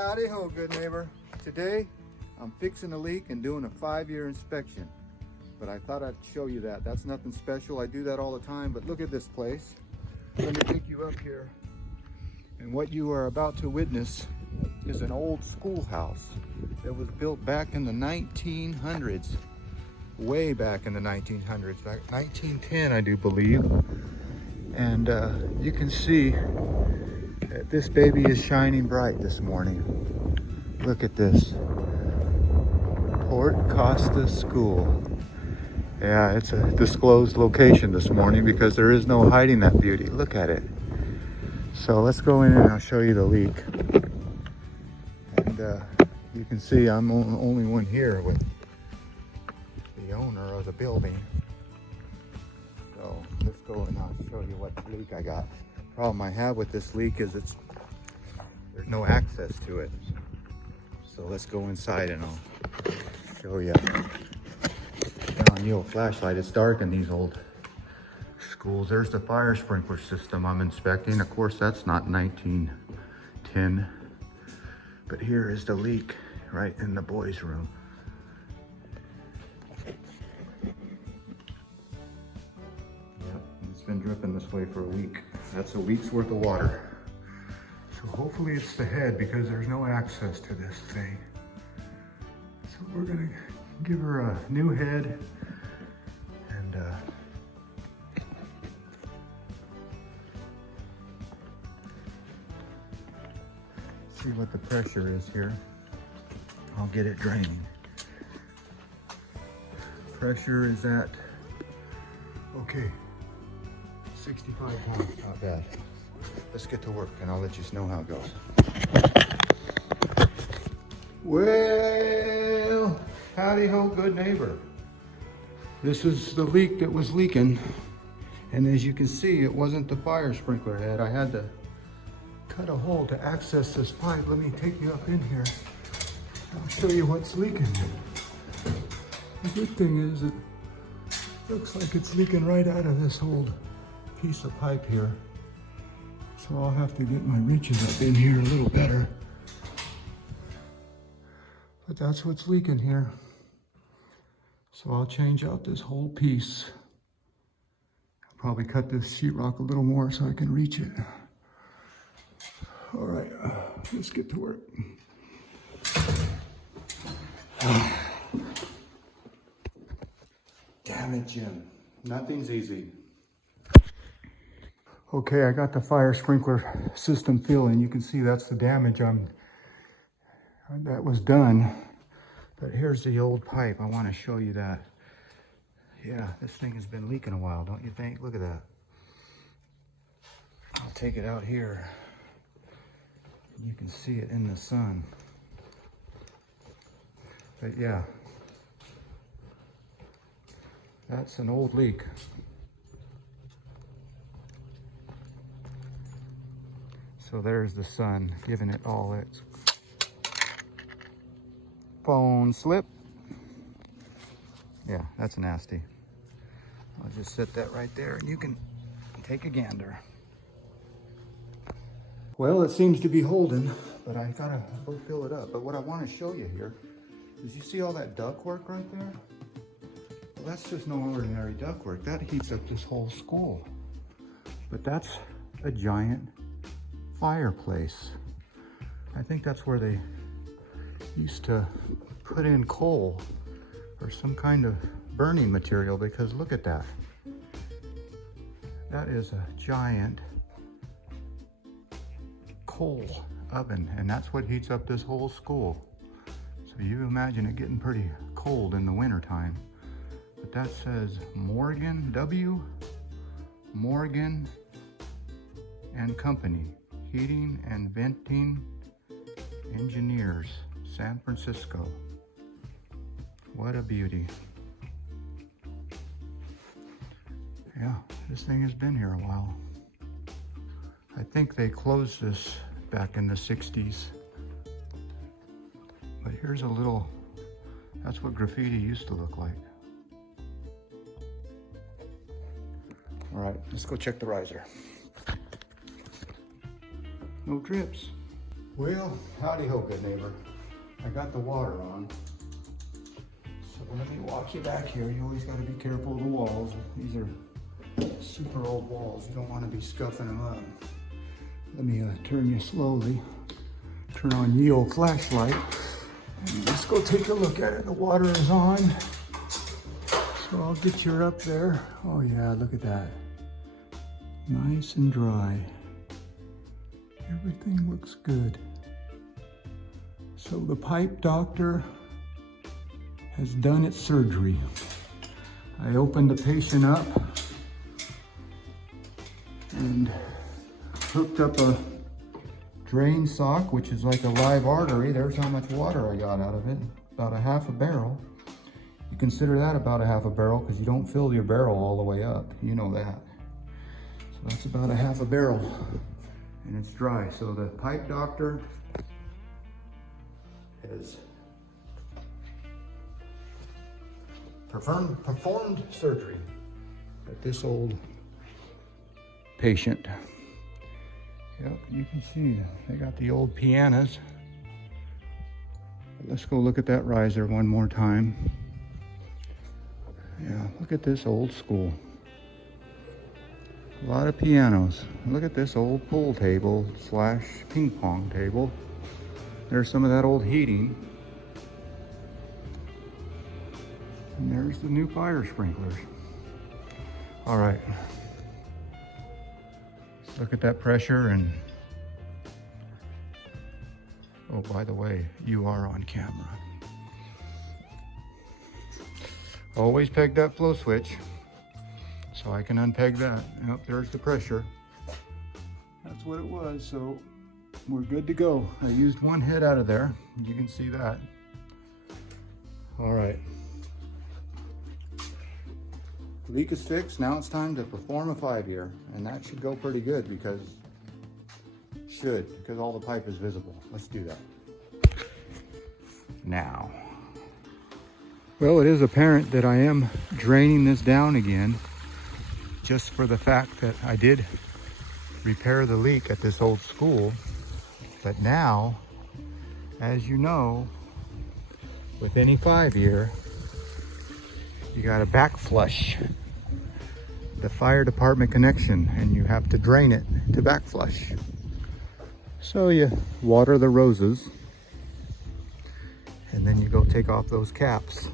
howdy ho, good neighbor. Today, I'm fixing a leak and doing a 5-year inspection. But I thought I'd show you that. That's nothing special. I do that all the time, but look at this place. Let me take you up here. And what you are about to witness is an old schoolhouse that was built back in the 1900s. Way back in the 1900s, back 1910, I do believe. And you can see that this baby is shining bright this morning. Look at this. Port Costa School. Yeah, it's a disclosed location this morning because there is no hiding that beauty. Look at it. So let's go in and I'll show you the leak. And you can see I'm the only one here with the owner of the building. So let's go and I'll show you what leak I got. Problem I have with this leak is there's no access to it. So let's go inside and I'll show you. On your flashlight, it's dark in these old schools. There's the fire sprinkler system I'm inspecting. Of course, that's not 1910. But here is the leak right in the boys' room. Yep, it's been dripping this way for a week. That's a week's worth of water. So hopefully it's the head because there's no access to this thing. So we're gonna give her a new head and see what the pressure is here. I'll get it draining. Pressure is at, okay, 65 pounds, not bad. Let's get to work and I'll let you know how it goes. Well, howdy ho, good neighbor. This is the leak that was leaking. And as you can see, it wasn't the fire sprinkler head. I had to cut a hole to access this pipe. Let me take you up in here. I'll show you what's leaking. The good thing is it looks like it's leaking right out of this old piece of pipe here. So I'll have to get my wrenches up in here a little better. But that's what's leaking here. So I'll change out this whole piece. I'll probably cut this sheetrock a little more so I can reach it. All right, let's get to work. Damn it, Jim. Nothing's easy. Okay, I got the fire sprinkler system filled, and you can see that's the damage that was done. But here's the old pipe. I want to show you that. Yeah, this thing has been leaking a while, don't you think? Look at that. I'll take it out here. You can see it in the sun. But yeah, that's an old leak. So there's the sun giving it all its phone slip. Yeah, that's nasty. I'll just set that right there and you can take a gander. Well, it seems to be holding, but I gotta go fill it up. But what I want to show you here is you see all that ductwork right there? Well, that's just no ordinary ductwork. That heats up this whole school. But that's a giant fireplace. I think that's where they used to put in coal or some kind of burning material, because look at that. That is a giant coal oven, and that's what heats up this whole school. So you imagine it getting pretty cold in the winter time. But that says Morgan and Company, Heating and Venting Engineers, San Francisco. What a beauty. Yeah, this thing has been here a while. I think they closed this back in the 60s. But here's a little, that's what graffiti used to look like. All right, let's go check the riser. No drips. Well, howdy ho, good neighbor. I got the water on. So let me walk you back here. You always got to be careful of the walls. These are super old walls. You don't want to be scuffing them up. Let me turn you slowly. Turn on ye old flashlight. And let's go take a look at it. The water is on. So I'll get you up there. Oh yeah, look at that. Nice and dry. Everything looks good. So the pipe doctor has done its surgery. I opened the patient up and hooked up a drain sock, which is like a live artery. There's how much water I got out of it, about a half a barrel. You consider that about a half a barrel because you don't fill your barrel all the way up. You know that. So that's about a half a barrel and it's dry. So the pipe doctor has performed surgery at this old patient. Yep, you can see they got the old pianos. Let's go look at that riser one more time. Yeah, look at this old school. A lot of pianos. Look at this old pool table slash ping pong table. There's some of that old heating. And there's the new fire sprinklers. All right. Look at that pressure and, oh, by the way, you are on camera. Always peg that flow switch so I can unpeg that. Yep, there's the pressure. That's what it was, so we're good to go. I used one head out of there. You can see that. All right. Leak is fixed. Now it's time to perform a 5-year, and that should go pretty good because all the pipe is visible. Let's do that. Now. Well, it is apparent that I am draining this down again, just for the fact that I did repair the leak at this old school. But now, as you know, with any 5-year, you got to back flush the fire department connection, and you have to drain it to back flush. So you water the roses, and then you go take off those caps,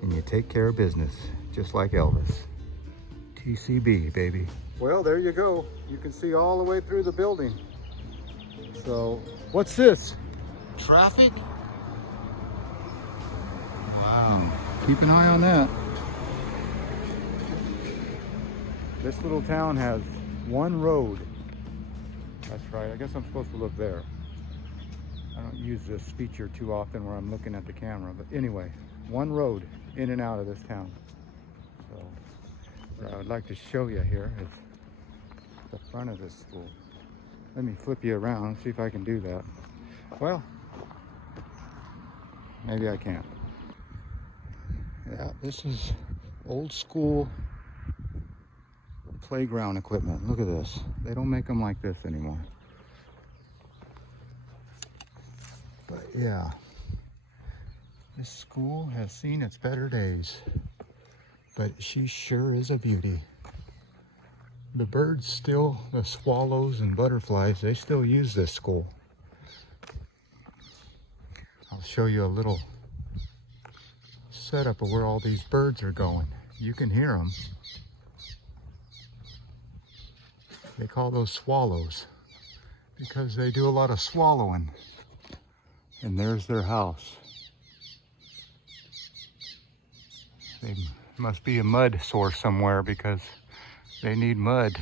and you take care of business, just like Elvis. TCB, baby. Well, there you go. You can see all the way through the building. So, what's this? Traffic? Wow. Keep an eye on that. This little town has one road. That's right. I guess I'm supposed to look there. I don't use this feature too often where I'm looking at the camera. But anyway, one road in and out of this town. So what I would like to show you here is the front of this school. Let me flip you around, see if I can do that. Well, maybe I can't. Yeah, this is old school playground equipment. Look at this. They don't make them like this anymore. But yeah, this school has seen its better days, but she sure is a beauty. The birds still, the swallows and butterflies, they still use this school. I'll show you a little setup of where all these birds are going. You can hear them. They call those swallows because they do a lot of swallowing. And there's their house. They must be a mud source somewhere because they need mud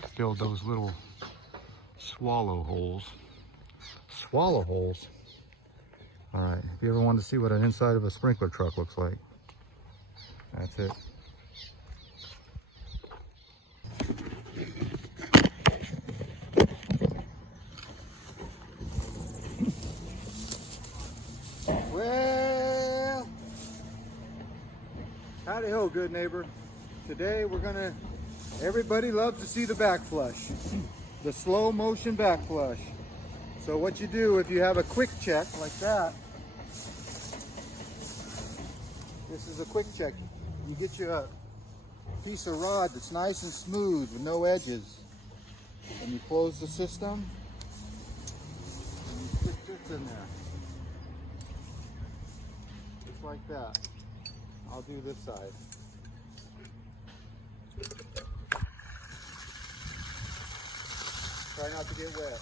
to build those little swallow holes. Swallow holes. All right, if you ever want to see what an inside of a sprinkler truck looks like, that's it. Well, howdy ho, good neighbor. Today we're gonna, everybody loves to see the back flush. the slow motion back flush. So what you do if you have a quick check like that, this is a quick check. You get you a piece of rod that's nice and smooth with no edges, and you close the system and you stick this in there. Just like that. I'll do this side. Try not to get wet.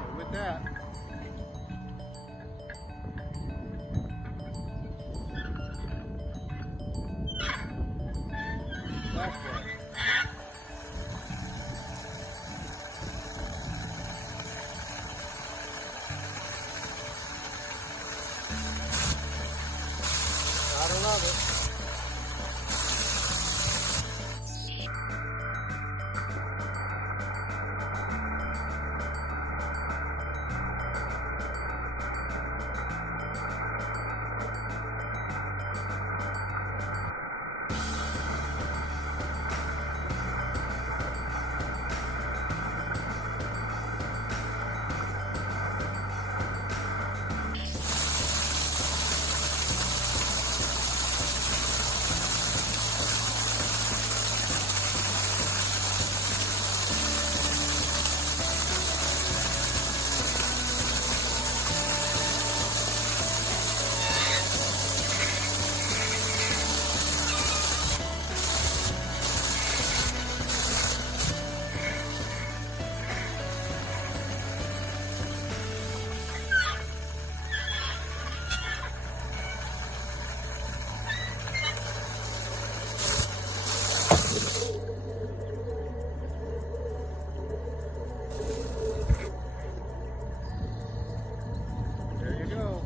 So with that, that's right. Gotta love it. There you go.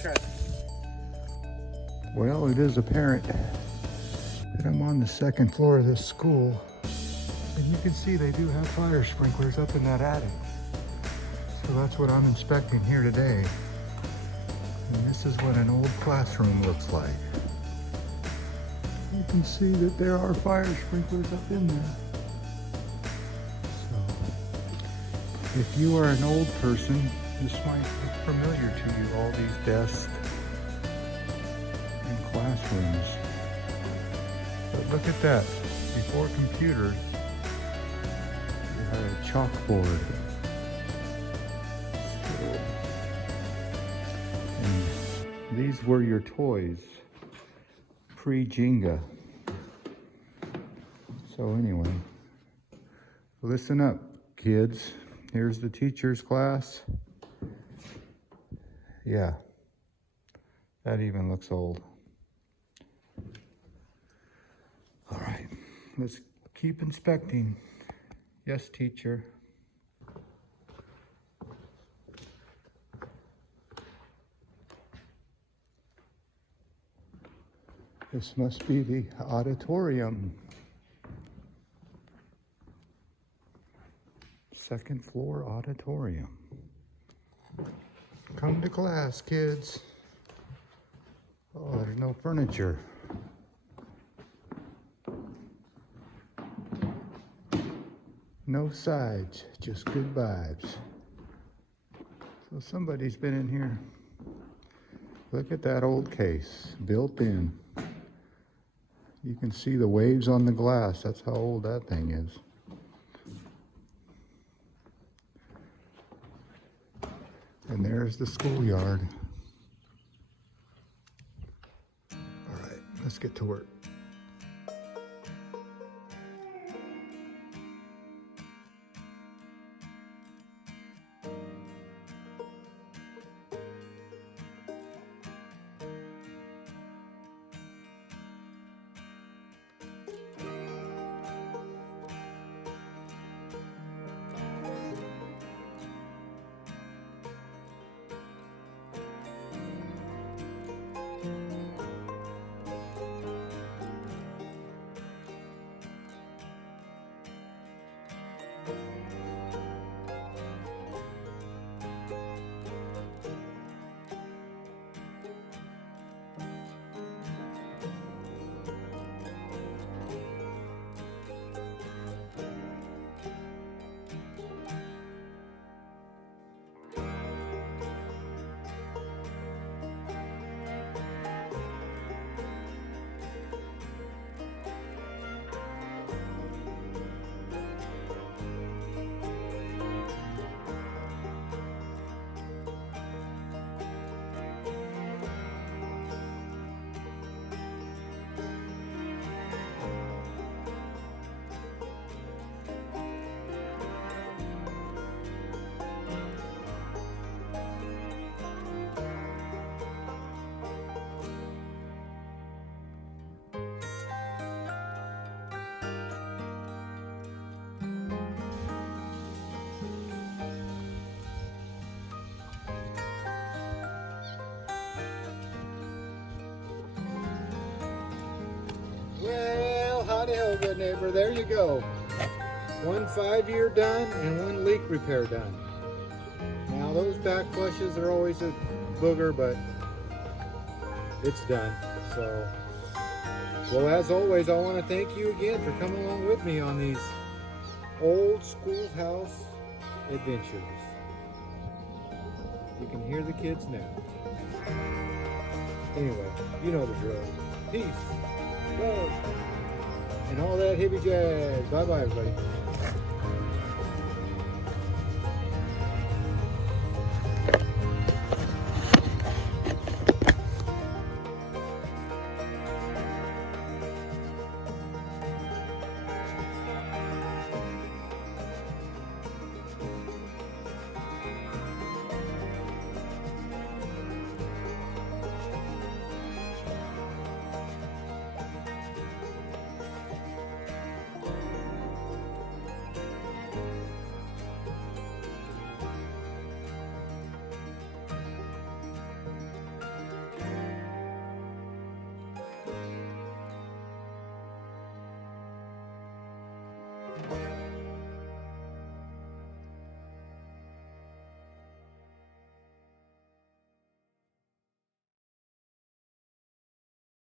Okay. Well, it is apparent that I'm on the second floor of this school, and you can see they do have fire sprinklers up in that attic. So that's what I'm inspecting here today. And this is what an old classroom looks like. You can see that there are fire sprinklers up in there. So, if you are an old person, this might look familiar to you, all these desks and classrooms. But look at that. Before computers, you had a chalkboard. And these were your toys, pre-Jenga. So anyway, listen up, kids. Here's the teacher's class. Yeah, that even looks old. All right, let's keep inspecting. Yes, teacher. This must be the auditorium. Second floor auditorium. Come to class, kids. Oh, there's no furniture. No sides, just good vibes. So somebody's been in here. Look at that old case, built in. You can see the waves on the glass. That's how old that thing is. And there's the schoolyard. All right, let's get to work. Howdy ho, good neighbor. There you go. 1 5-year done and 1 leak repair done. Now those back flushes are always a booger, but it's done. So, well, as always, I want to thank you again for coming along with me on these old schoolhouse adventures. You can hear the kids now. Anyway, you know the drill. Peace, love, and all that hippie jazz. Bye-bye, everybody.